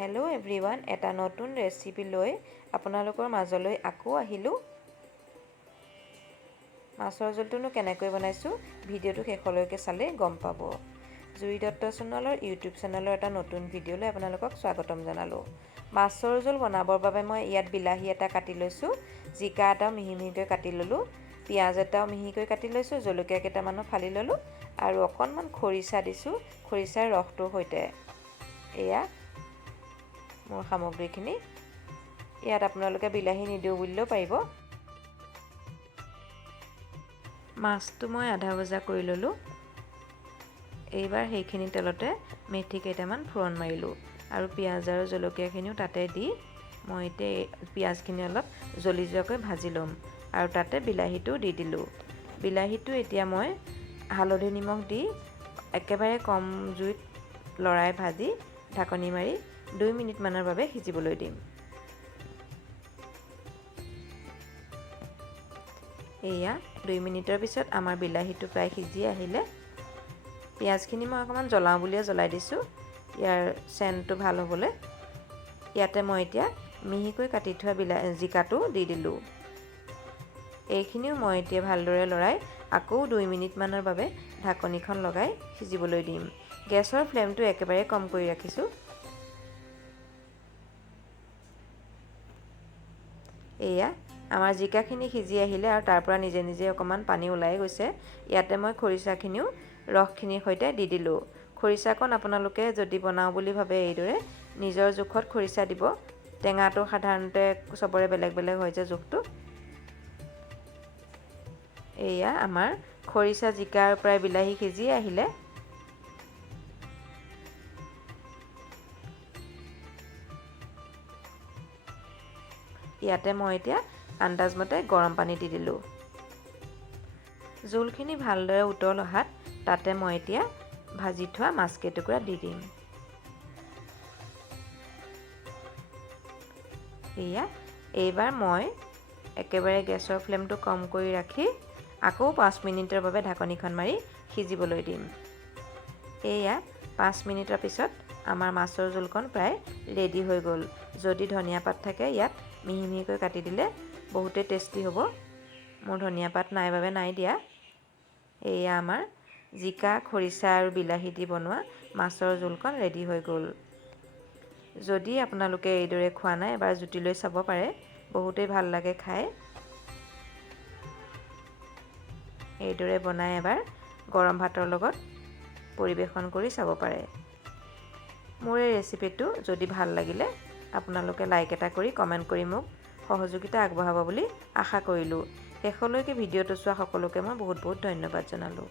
Hello' everyone, এটা নতুন recipe লৈ আপোনালোকৰ মাজলৈ আকৌ আহিলোঁ। মাছৰ জোলটোনো কেনেকৈ বনাইছোঁ ভিডিঅ'টো শেষলৈকে চালে গম পাব। জুই দত্ত চেনেলৰ ইউটিউব চেনেলৰ এটা নতুন ভিডিঅ'লৈ আপোনালোকক স্বাগতম জনালোঁ। মাছৰ জোল বনাবৰ বাবে মই ইয়াত বিলাহী এটা কাটি লৈছোঁ, জিকা এটাও মিহি মিহিকৈ কাটি ল'লোঁ, পিঁয়াজ এটাও মিহিকৈ কাটি লৈছোঁ, জলকীয়া কেইটামানো ফালি ল'লোঁ আৰু অকণমান খৰিচা দিছোঁ খৰিচাৰ ৰসটোৰ সৈতে। এয়া মোৰ সামগ্ৰীখিনি। ইয়াত আপোনালোকে বিলাহী নিদিওঁ বুলিলেও পাৰিব। মাছটো মই আধা ভজা কৰি ল'লোঁ। এইবাৰ সেইখিনি তেলতে মেথি কেইটামান ফোৰণ মাৰিলোঁ আৰু পিঁয়াজ আৰু জলকীয়াখিনিও তাতে দি মই এতিয়া পিঁয়াজখিনি অলপ জ্বলি যোৱাকৈ ভাজি ল'ম আৰু তাতে বিলাহীটো দি দিলোঁ। বিলাহীটো এতিয়া মই হালধি নিমখ দি একেবাৰে কম জুইত লৰাই ভাজি ঢাকনি মাৰি 2 মিনিটমানৰ বাবে সিজিবলৈ দিম। এয়া 2 মিনিটৰ পিছত আমাৰ বিলাহীটো প্ৰায় সিজি আহিলে। পিঁয়াজখিনি মই অকণমান জ্বলাওঁ বুলিয়ে জ্বলাই দিছোঁ ইয়াৰ চেণ্টটো ভাল হ'বলৈ। ইয়াতে মই এতিয়া মিহিকৈ কাটি থোৱা জিকাটো দি দিলোঁ। এইখিনিও মই এতিয়া ভালদৰে লৰাই আকৌ 2 মিনিটমানৰ বাবে ঢাকনিখন লগাই সিজিবলৈ দিম। গেছৰ ফ্লেমটো একেবাৰে কম কৰি ৰাখিছোঁ। এয়া আমাৰ জিকাখিনি সিজি আহিলে আৰু তাৰ পৰা নিজে নিজে অকণমান পানী ওলাই গৈছে। ইয়াতে মই খৰিচাখিনিও ৰসখিনিৰ সৈতে দি দিলোঁ। খৰিচাকণ আপোনালোকে যদি বনাওঁ বুলি ভাবে এইদৰে নিজৰ জোখত খৰিচা দিব। টেঙাটো সাধাৰণতে চবৰে বেলেগ বেলেগ হয় যে জোখটো। এয়া আমাৰ খৰিচা জিকাৰ প্ৰায় বিলাহী সিজি আহিলে। ইয়াতে মই এতিয়া আন্দাজমতে গৰম পানী দি দিলোঁ। জোলখিনি ভালদৰে উতল অহাত তাতে মই এতিয়া ভাজি থোৱা মাছকেইটুকুৰা দি দিম। এয়া এইবাৰ মই একেবাৰে গেছৰ ফ্লেমটো কম কৰি ৰাখি আকৌ 5 মিনিটৰ বাবে ঢাকনিখন মাৰি সিজিবলৈ দিম। এয়া 5 মিনিটৰ পিছত আমাৰ মাছৰ জোলকণ প্ৰায় ৰেডি হৈ গ'ল। যদি ধনিয়া পাত থাকে ইয়াত মিহি মিহিকৈ কাটি দিলে বহুতেই টেষ্টি হ'ব। মোৰ ধনিয়া পাত নাই বাবে নাই দিয়া। এয়া আমাৰ জিকা, খৰিচা আৰু বিলাহী দি বনোৱা মাছৰ জোলকণ ৰেডি হৈ গ'ল। যদি আপোনালোকে এইদৰে খোৱা নাই এবাৰ জুতি লৈ চাব পাৰে, বহুতেই ভাল লাগে খাই। এইদৰে বনাই এবাৰ গৰম ভাতৰ লগত পৰিৱেশন কৰি চাব পাৰে। মোৰ এই ৰেচিপিটো যদি ভাল লাগিলে আপোনালোকে লাইক এটা কৰি কমেণ্ট কৰি মোক সহযোগিতা আগবঢ়াব বুলি আশা কৰিলোঁ। শেষলৈকে ভিডিঅ'টো চোৱা সকলোকে মই বহুত বহুত ধন্যবাদ জনালোঁ।